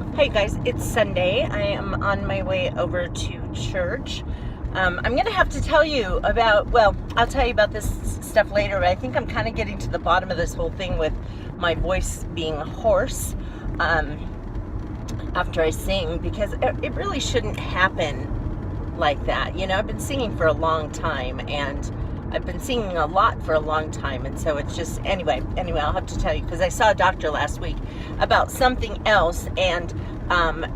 Hey guys, it's Sunday. I am on my way over to church. I'm going to have to tell you I'll tell you about this stuff later, but I think I'm kind of getting to the bottom of this whole thing with my voice being hoarse after I sing, because it really shouldn't happen like that. You know, I've been singing for a long time, and I've been singing a lot for a long time, and so it's just, anyway, I'll have to tell you, because I saw a doctor last week about something else, and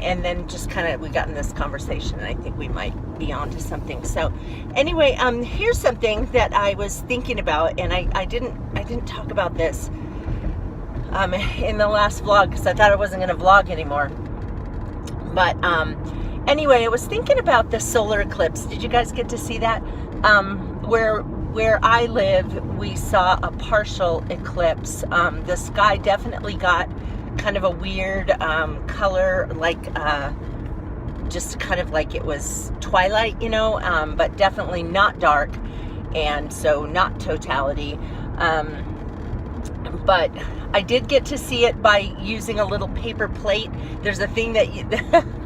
then just kind of, we got in this conversation, and I think we might be on to something. So anyway, here's something that I was thinking about, and I didn't talk about this in the last vlog, because I thought I wasn't going to vlog anymore. But anyway, I was thinking about the solar eclipse. Did you guys get to see that? Where I live, we saw a partial eclipse. The sky definitely got kind of a weird color, like just kind of like it was twilight, you know, but definitely not dark, and so not totality. But I did get to see it by using a little paper plate. There's a thing that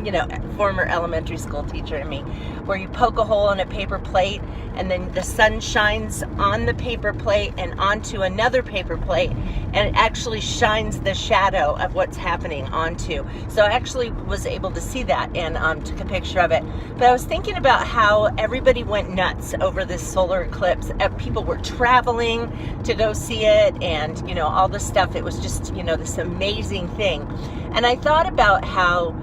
you know, former elementary school teacher in me, where you poke a hole in a paper plate, and then the sun shines on the paper plate and onto another paper plate, and it actually shines the shadow of what's happening onto. So I actually was able to see that, and took a picture of it. But I was thinking about how everybody went nuts over this solar eclipse. People were traveling to go see it, and you know, all this stuff. It was just, you know, this amazing thing. And I thought about how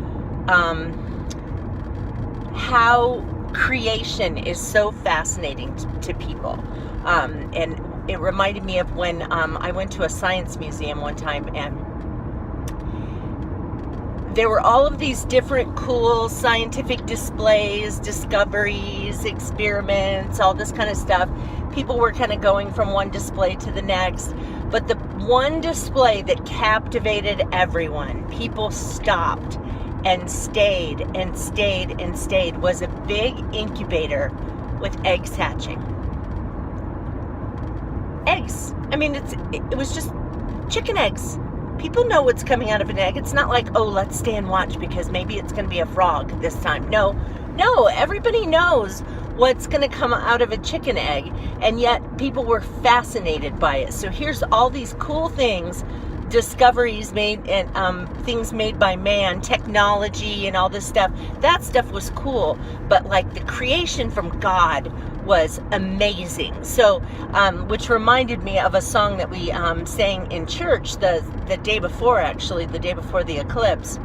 creation is so fascinating to people. And it reminded me of when I went to a science museum one time, and there were all of these different cool scientific displays, discoveries, experiments, all this kind of stuff. People were kind of going from one display to the next. But the one display that captivated everyone, people stopped and stayed and stayed and stayed, was a big incubator with eggs hatching. Eggs. I mean, it was just chicken eggs. People know what's coming out of an egg. It's not like, oh, let's stay and watch because maybe it's going to be a frog this time. No, everybody knows what's going to come out of a chicken egg, and yet people were fascinated by it. So here's all these cool things, discoveries made, and things made by man, technology and all this stuff. That stuff was cool, but like the creation from God was amazing. So which reminded me of a song that we sang in church the day before, actually, the day before the eclipse,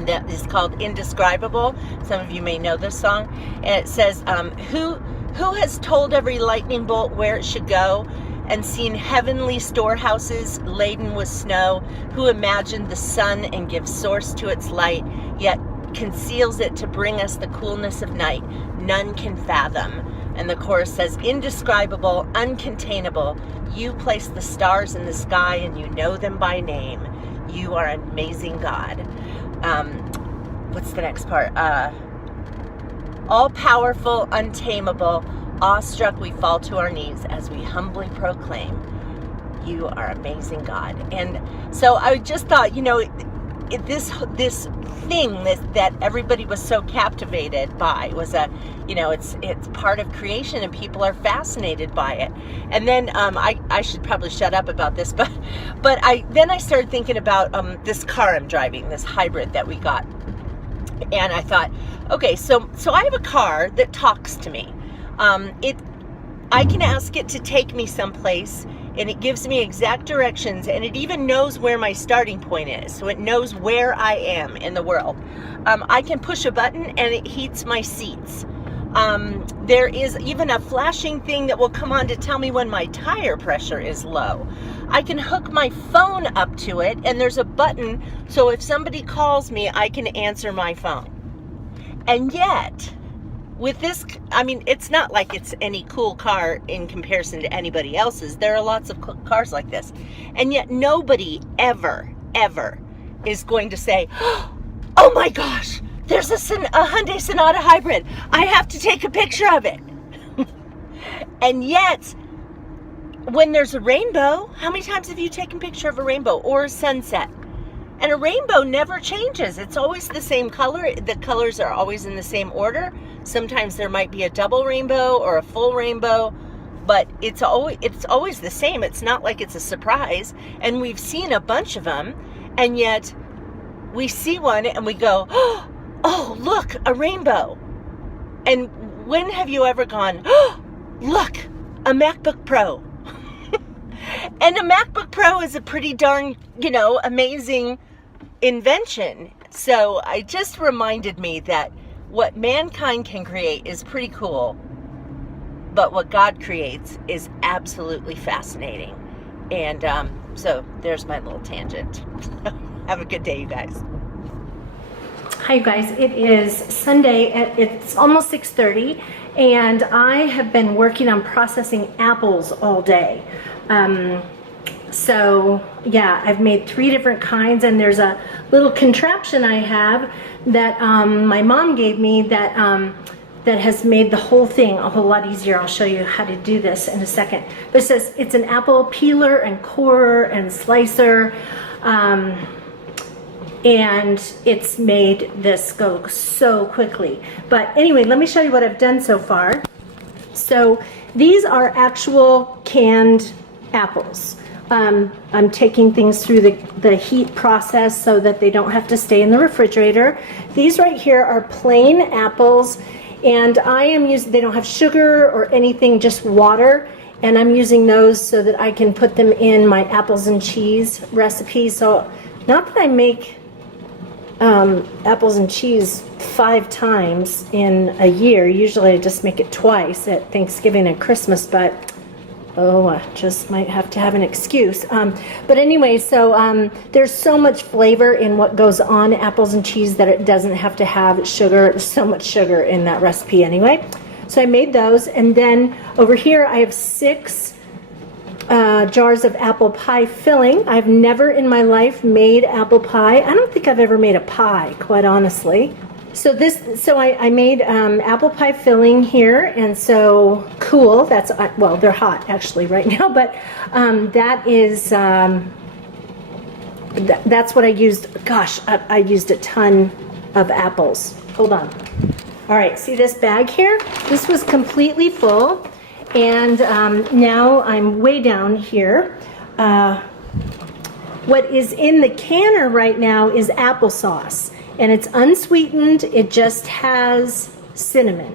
that is called Indescribable. Some of you may know this song. And it says, who has told every lightning bolt where it should go, and seen heavenly storehouses laden with snow? Who imagined the sun and gives source to its light, yet conceals it to bring us the coolness of night? None can fathom. And the chorus says, indescribable, uncontainable, you place the stars in the sky and you know them by name. You are an amazing God. What's the next part? All-powerful, untamable, awestruck we fall to our knees as we humbly proclaim, you are amazing God. And so I just thought, you know, this thing that everybody was so captivated by was it's part of creation, and people are fascinated by it. And then I should probably shut up about this, but I started thinking about this car I'm driving, this hybrid that we got. And I thought, okay, so I have a car that talks to me. I can ask it to take me someplace, and it gives me exact directions, and it even knows where my starting point is, so it knows where I am in the world. I can push a button and it heats my seats. There is even a flashing thing that will come on to tell me when my tire pressure is low. I can hook my phone up to it, and there's a button, so if somebody calls me, I can answer my phone. And yet, with this, I mean, it's not like it's any cool car in comparison to anybody else's. There are lots of cars like this. And yet nobody ever is going to say, oh my gosh, there's a Hyundai Sonata hybrid. I have to take a picture of it. And yet, when there's a rainbow, how many times have you taken a picture of a rainbow or a sunset? And a rainbow never changes. It's always the same color. The colors are always in the same order. Sometimes there might be a double rainbow or a full rainbow, but it's always the same. It's not like it's a surprise. And we've seen a bunch of them, and yet we see one and we go, oh, look, a rainbow. And when have you ever gone, oh, look, a MacBook Pro? And a MacBook Pro is a pretty darn, amazing invention. So it just reminded me that what mankind can create is pretty cool, but what God creates is absolutely fascinating. And so there's my little tangent. Have a good day, you guys. Hi, you guys. It is Sunday. It's almost 6:30, and I have been working on processing apples all day. So yeah, I've made 3 different kinds, and there's a little contraption I have that my mom gave me that that has made the whole thing a whole lot easier. I'll show you how to do this in a second. But it says it's an apple peeler and corer and slicer, and it's made this go so quickly. But anyway, let me show you what I've done so far. So these are actual canned apples. I'm taking things through the heat process so that they don't have to stay in the refrigerator. These right here are plain apples, and I am using, they don't have sugar or anything, just water, and I'm using those so that I can put them in my apples and cheese recipe. So not that I make apples and cheese 5 times in a year. Usually I just make it twice, at Thanksgiving and Christmas, but I just might have to have an excuse. But anyway, so there's so much flavor in what goes on apples and cheese that it doesn't have to have sugar. There's so much sugar in that recipe anyway. So I made those, and then over here I have 6 jars of apple pie filling. I've never in my life made apple pie. I don't think I've ever made a pie, quite honestly. So I made apple pie filling here, and so cool. That's, well, they're hot actually right now, but that is that's what I used. Gosh, I used a ton of apples. Hold on. All right, see this bag here? This was completely full, and now I'm way down here. What is in the canner right now is applesauce. And it's unsweetened. It just has cinnamon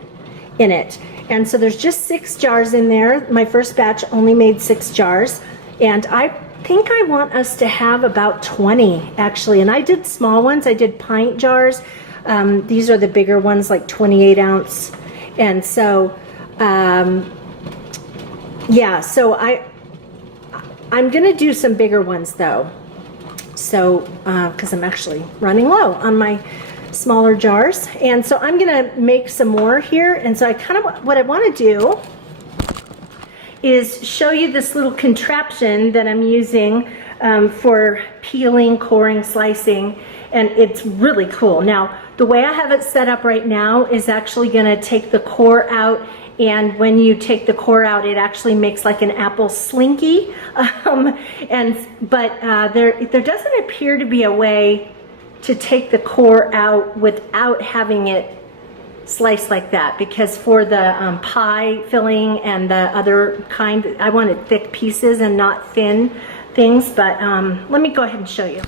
in it. And so there's just 6 jars in there. My first batch only made 6 jars. And I think I want us to have about 20 actually. And I did small ones. I did pint jars. These are the bigger ones, like 28 ounce. And so, yeah, so I'm gonna do some bigger ones though. So, because I'm actually running low on my smaller jars. And so I'm gonna make some more here. And so what I wanna do is show you this little contraption that I'm using for peeling, coring, slicing, and it's really cool. Now, the way I have it set up right now is actually gonna take the core out, and when you take the core out, it actually makes like an apple slinky. But there doesn't appear to be a way to take the core out without having it sliced like that, because for the pie filling and the other kind, I wanted thick pieces and not thin things. But let me go ahead and show you.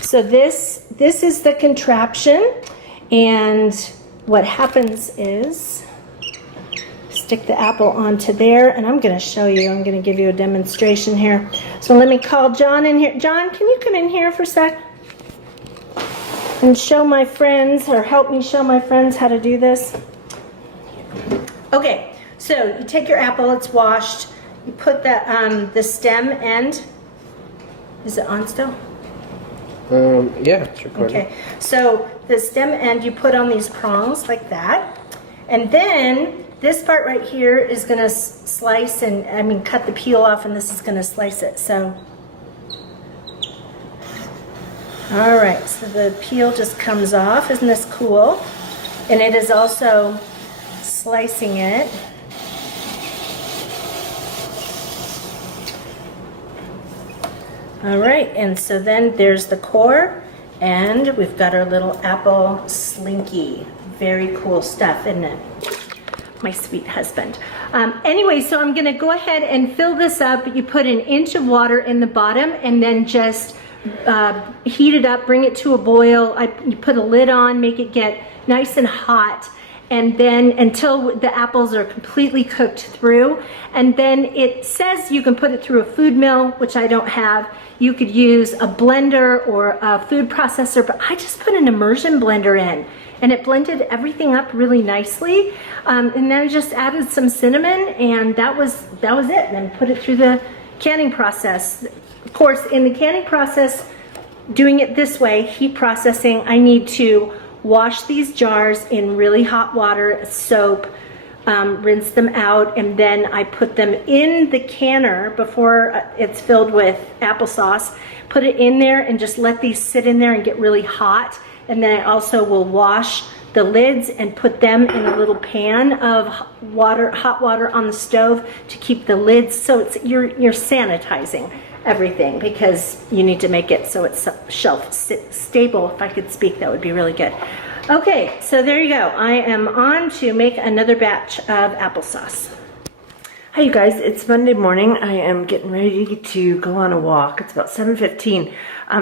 So this is the contraption, and what happens is stick the apple onto there, and I'm going to show you. I'm going to give you a demonstration here. So let me call John in here. John, can you come in here for a sec and show my friends, or help me show my friends how to do this? Okay, so you take your apple, it's washed. You put the stem end. Is it on still? Yeah, it's recording. Okay, so the stem end you put on these prongs like that, and then this part right here is gonna slice and, cut the peel off, and this is gonna slice it, so. All right, so the peel just comes off. Isn't this cool? And it is also slicing it. All right, and so then there's the core, And we've got our little apple slinky. Very cool stuff, isn't it? My sweet husband. Anyway, so I'm gonna go ahead and fill this up. You put 1 inch of water in the bottom and then just heat it up, bring it to a boil. You put a lid on, make it get nice and hot, and then until the apples are completely cooked through. And then it says you can put it through a food mill, which I don't have. You could use a blender or a food processor, but I just put an immersion blender in, and it blended everything up really nicely. And then I just added some cinnamon, and that was it. And then put it through the canning process. Of course, in the canning process, doing it this way, heat processing, I need to wash these jars in really hot water, soap, rinse them out, and then I put them in the canner before it's filled with applesauce. Put it in there and just let these sit in there and get really hot. And then I also will wash the lids and put them in a little pan of hot water on the stove to keep the lids, so it's you're sanitizing everything, because you need to make it so it's shelf stable. If I could speak, that would be really good. Okay, so there you go. I am on to make another batch of applesauce. Hi you guys, it's Monday morning. I am getting ready to go on a walk. It's about 7:15.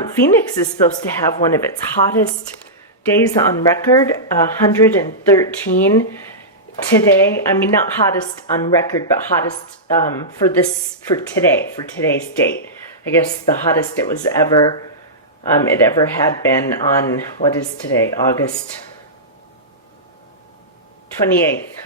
Phoenix is supposed to have one of its hottest days on record, 113 today. I mean, not hottest on record, but hottest for today's date. I guess the hottest it was ever had been on, what is today, August 28th,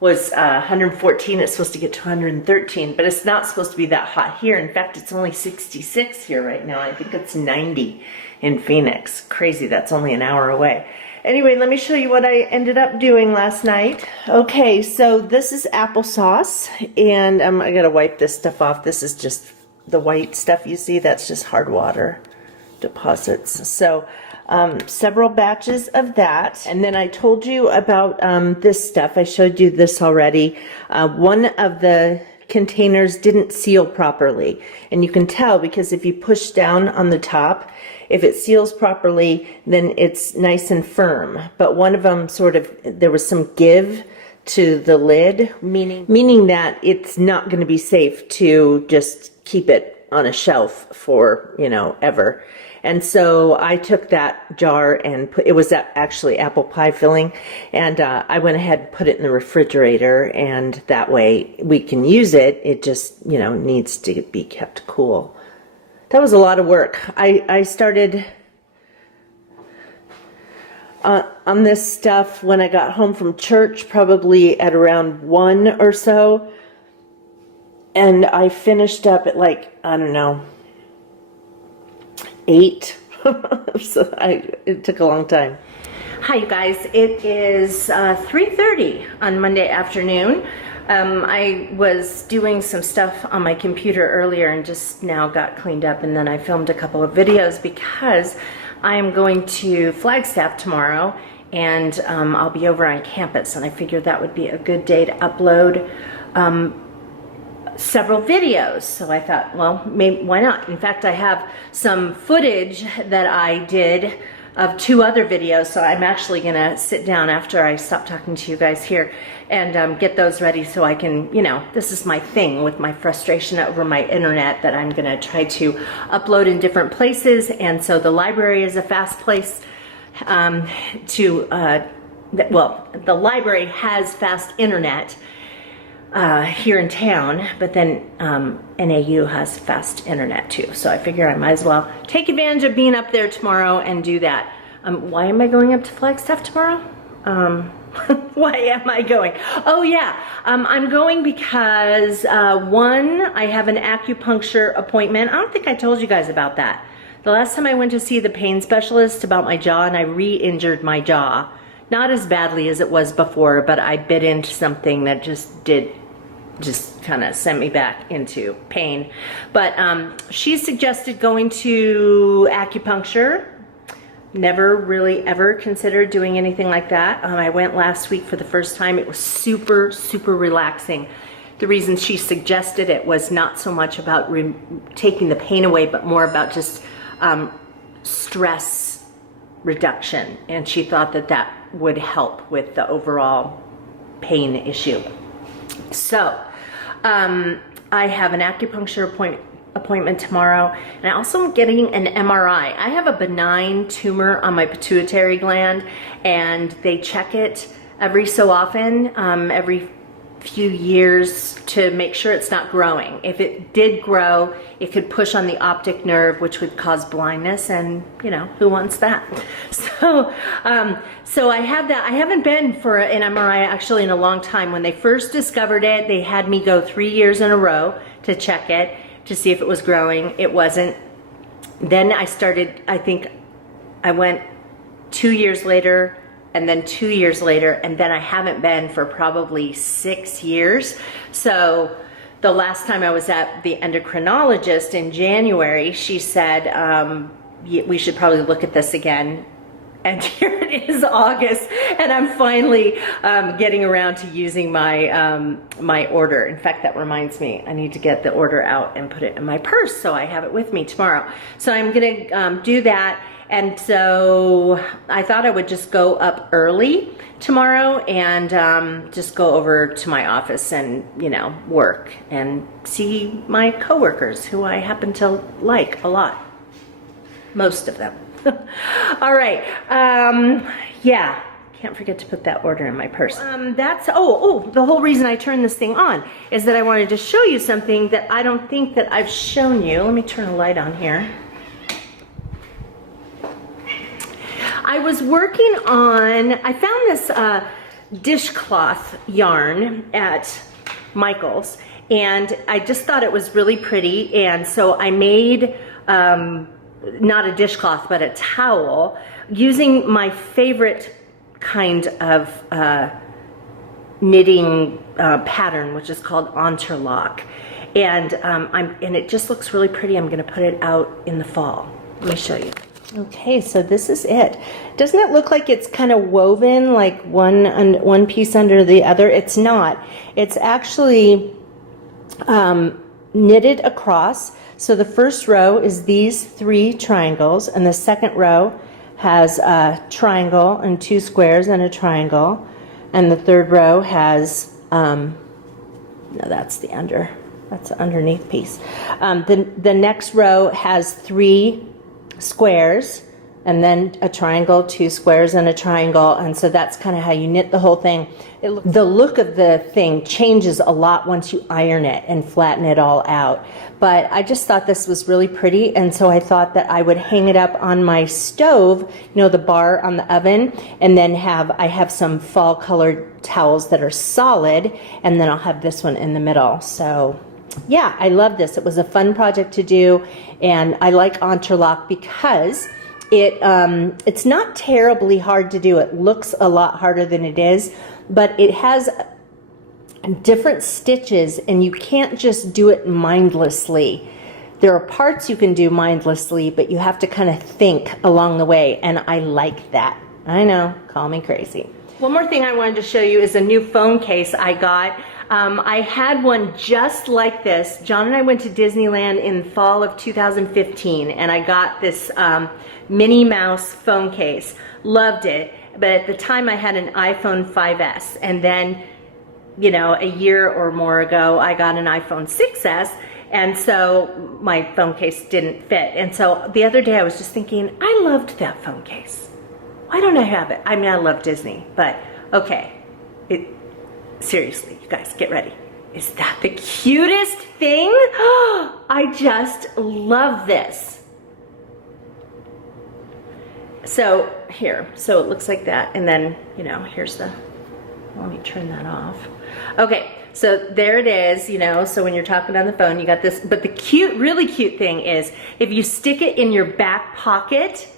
was 114. It's supposed to get to 113, but it's not supposed to be that hot here. In fact, it's only 66 here right now. I think it's 90 in Phoenix. Crazy, that's only an hour away. Anyway, let me show you what I ended up doing last night. Okay, so this is applesauce, and I gotta wipe this stuff off. This is just the white stuff you see, that's just hard water deposits. So several batches of that. And then I told you about this stuff. I showed you this already. One of the containers didn't seal properly, and you can tell because if you push down on the top, if it seals properly, then it's nice and firm. But one of them there was some give to the lid, meaning that it's not going to be safe to just keep it on a shelf for, ever. And so I took that jar and it was actually apple pie filling, and I went ahead and put it in the refrigerator, and that way we can use it. It just, needs to be kept cool. That was a lot of work. I started on this stuff when I got home from church, probably at around 1 or so. And I finished up at 8. So it took a long time. Hi you guys, it is 3:30 on Monday afternoon. I was doing some stuff on my computer earlier and just now got cleaned up, and then I filmed a couple of videos because I am going to Flagstaff tomorrow, and I'll be over on campus, and I figured that would be a good day to upload several videos. So I thought, well, maybe, why not? In fact, I have some footage that I did of 2 other videos, so I'm actually gonna sit down after I stop talking to you guys here and get those ready so I can, this is my thing with my frustration over my internet, that I'm gonna try to upload in different places. And so the library is a fast place the library has fast internet here in town, but then NAU has fast internet too. So I figure I might as well take advantage of being up there tomorrow and do that. Why am I going up to Flagstaff tomorrow? Why am I going? Oh yeah, I'm going because one, I have an acupuncture appointment. I don't think I told you guys about that. The last time I went to see the pain specialist about my jaw, and I re-injured my jaw. Not as badly as it was before, but I bit into something that just kind of sent me back into pain. But she suggested going to acupuncture. Never really ever considered doing anything like that. I went last week for the first time. It was super, super relaxing. The reason she suggested it was not so much about taking the pain away, but more about just stress reduction, and she thought that that would help with the overall pain issue. So I have an acupuncture appointment tomorrow, and I also am getting an MRI. I have a benign tumor on my pituitary gland, and they check it every so often, every few years, to make sure it's not growing. If it did grow, it could push on the optic nerve, which would cause blindness, and you know, who wants that? So I have that. I haven't been for an MRI actually in a long time. When they first discovered it, they had me go 3 years in a row to check it, to see if it was growing. It wasn't. Then I started, I think I went 2 years later, and then 2 years later, and then I haven't been for probably 6 years. So the last time I was at the endocrinologist in January, she said, we should probably look at this again. And here it is, August, and I'm finally getting around to using my my order. In fact, that reminds me, I need to get the order out and put it in my purse so I have it with me tomorrow. So I'm gonna do that. And so I thought I would just go up early tomorrow and just go over to my office and, you know, work and see my coworkers who I happen to like a lot. Most of them. All right. Yeah. Can't forget to put that order in my purse. The whole reason I turned this thing on is that I wanted to show you something that I don't think that I've shown you. Let me turn a light on here. I was working on, I found this dishcloth yarn at Michael's, and I just thought it was really pretty, and so I made not a dishcloth but a towel using my favorite kind of knitting pattern, which is called Interlock, and it just looks really pretty. I'm going to put it out in the fall. Let me show you. Okay, so this is it. Doesn't it look like it's kind of woven, like one piece under the other? It's not. It's actually knitted across. So the first row is these 3 triangles, and the second row has a triangle and 2 squares and a triangle, and the third row has no, that's the underneath piece. The next row has 3 squares, and then a triangle, 2 squares, and a triangle, and so that's kind of how you knit the whole thing. The look of the thing changes a lot once you iron it and flatten it all out. But I just thought this was really pretty, and so I thought that I would hang it up on my stove, you know, the bar on the oven, and then I have some fall colored towels that are solid, and then I'll have this one in the middle. So yeah, I love this. It was a fun project to do, and I like Interlock because it's not terribly hard to do. It looks a lot harder than it is, but it has different stitches, and you can't just do it mindlessly. There are parts you can do mindlessly, but you have to kind of think along the way, and I like that. I know, call me crazy. One more thing I wanted to show you is a new phone case I got. I had one just like this. John and I went to Disneyland in fall of 2015, and I got this Minnie Mouse phone case. Loved it, but at the time I had an iPhone 5S, and then, you know, a year or more ago I got an iPhone 6S, and so my phone case didn't fit. And so the other day I was just thinking, I loved that phone case. Why don't I have it? I mean, I love Disney, but okay. Seriously, you guys, get ready. Is that the cutest thing? I just love this. So here, so it looks like that, and then, you know, here's the, let me turn that off. Okay, so there it is, you know, so when you're talking on the phone, you got this, but the cute, really cute thing is, if you stick it in your back pocket,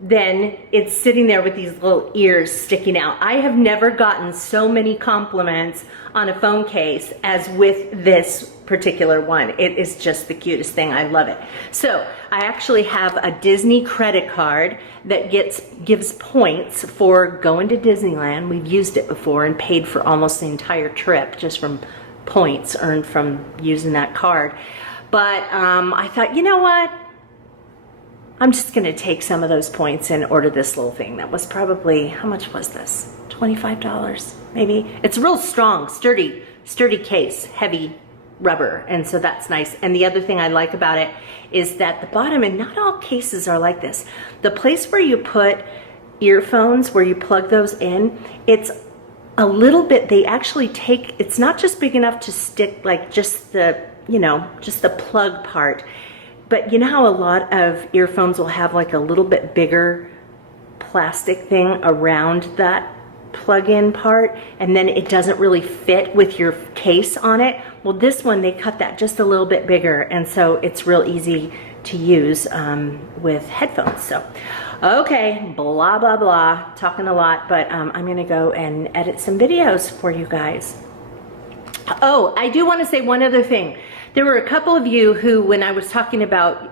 then it's sitting there with these little ears sticking out. I have never gotten so many compliments on a phone case as with this particular one. It is just the cutest thing. I love it. So I actually have a Disney credit card that gives points for going to Disneyland. We've used it before and paid for almost the entire trip just from points earned from using that card. But I thought, you know what? I'm just going to take some of those points and order this little thing that was probably, how much was this? $25 maybe. It's a real strong, sturdy case, heavy rubber, and so that's nice. And the other thing I like about it is that the bottom, and not all cases are like this, the place where you put earphones, where you plug those in, it's a little bit, they actually take, it's not just big enough to stick like just the, you know, just the plug part. But you know how a lot of earphones will have like a little bit bigger plastic thing around that plug-in part, and then it doesn't really fit with your case on it? Well, this one, they cut that just a little bit bigger, and so it's real easy to use with headphones. So, okay, blah, blah, blah, talking a lot, but I'm gonna go and edit some videos for you guys. Oh, I do wanna say one other thing. There were a couple of you who, when I was talking about,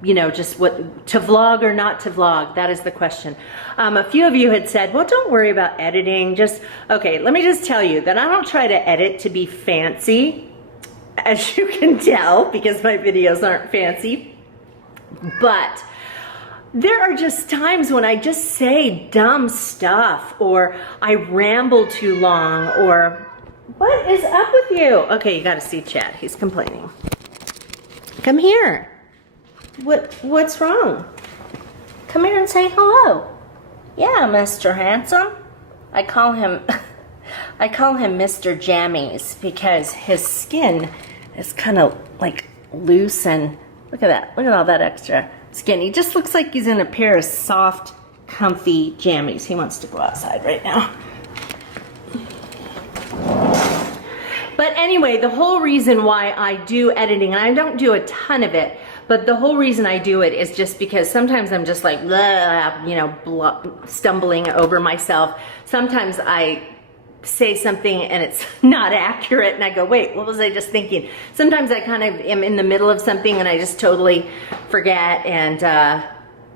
you know, just what to vlog or not to vlog, that is the question. A few of you had said, well, don't worry about editing. Just, okay, let me just tell you that I don't try to edit to be fancy, as you can tell, because my videos aren't fancy. But there are just times when I just say dumb stuff, or I ramble too long, or what is up with you? Okay, you gotta see Chad. He's complaining. Come here. What's wrong? Come here and say hello. Yeah, Mr. Handsome. I call him Mr. Jammies because his skin is kind of like loose, and look at that. Look at all that extra skin. He just looks like he's in a pair of soft, comfy jammies. He wants to go outside right now. But anyway, the whole reason why I do editing, and I don't do a ton of it, but the whole reason I do it is just because sometimes I'm just like, blah, you know, stumbling over myself. Sometimes I say something and it's not accurate, and I go, wait, what was I just thinking? Sometimes I kind of am in the middle of something and I just totally forget, and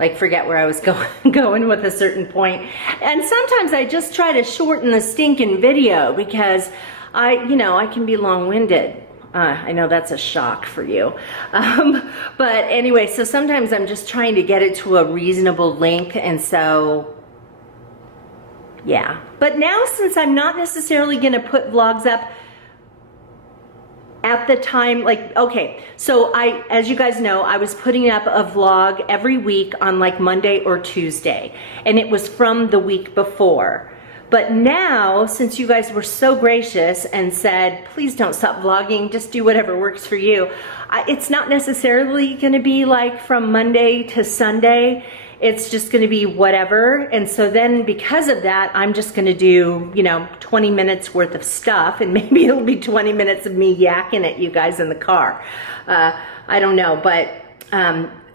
like forget where I was going with a certain point. And sometimes I just try to shorten the stinking video because you know, I can be long-winded. I know that's a shock for you. But anyway, so sometimes I'm just trying to get it to a reasonable length, and so, yeah. But now, since I'm not necessarily gonna put vlogs up at the time, like, okay, so as you guys know, I was putting up a vlog every week on like Monday or Tuesday, and it was from the week before. But now, since you guys were so gracious and said, please don't stop vlogging, just do whatever works for you, it's not necessarily gonna be like from Monday to Sunday. It's just gonna be whatever. And so then because of that, I'm just gonna do, you know, 20 minutes worth of stuff, and maybe it'll be 20 minutes of me yakking at you guys in the car. I don't know, but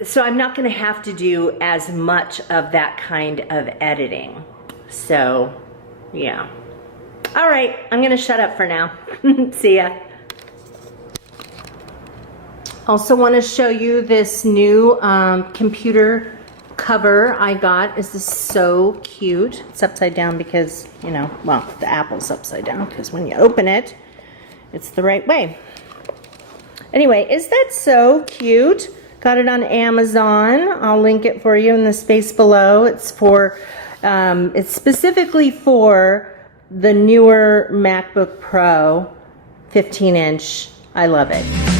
so I'm not gonna have to do as much of that kind of editing. So, yeah. All right, I'm gonna shut up for now. See ya. Also want to show you this new computer cover I got. This is so cute. It's upside down because, you know, well, the apple's upside down because when you open it, it's the right way. Anyway, is that so cute? Got it on Amazon. I'll link it for you in the space below. It's for it's specifically for the newer MacBook Pro 15-inch. I love it.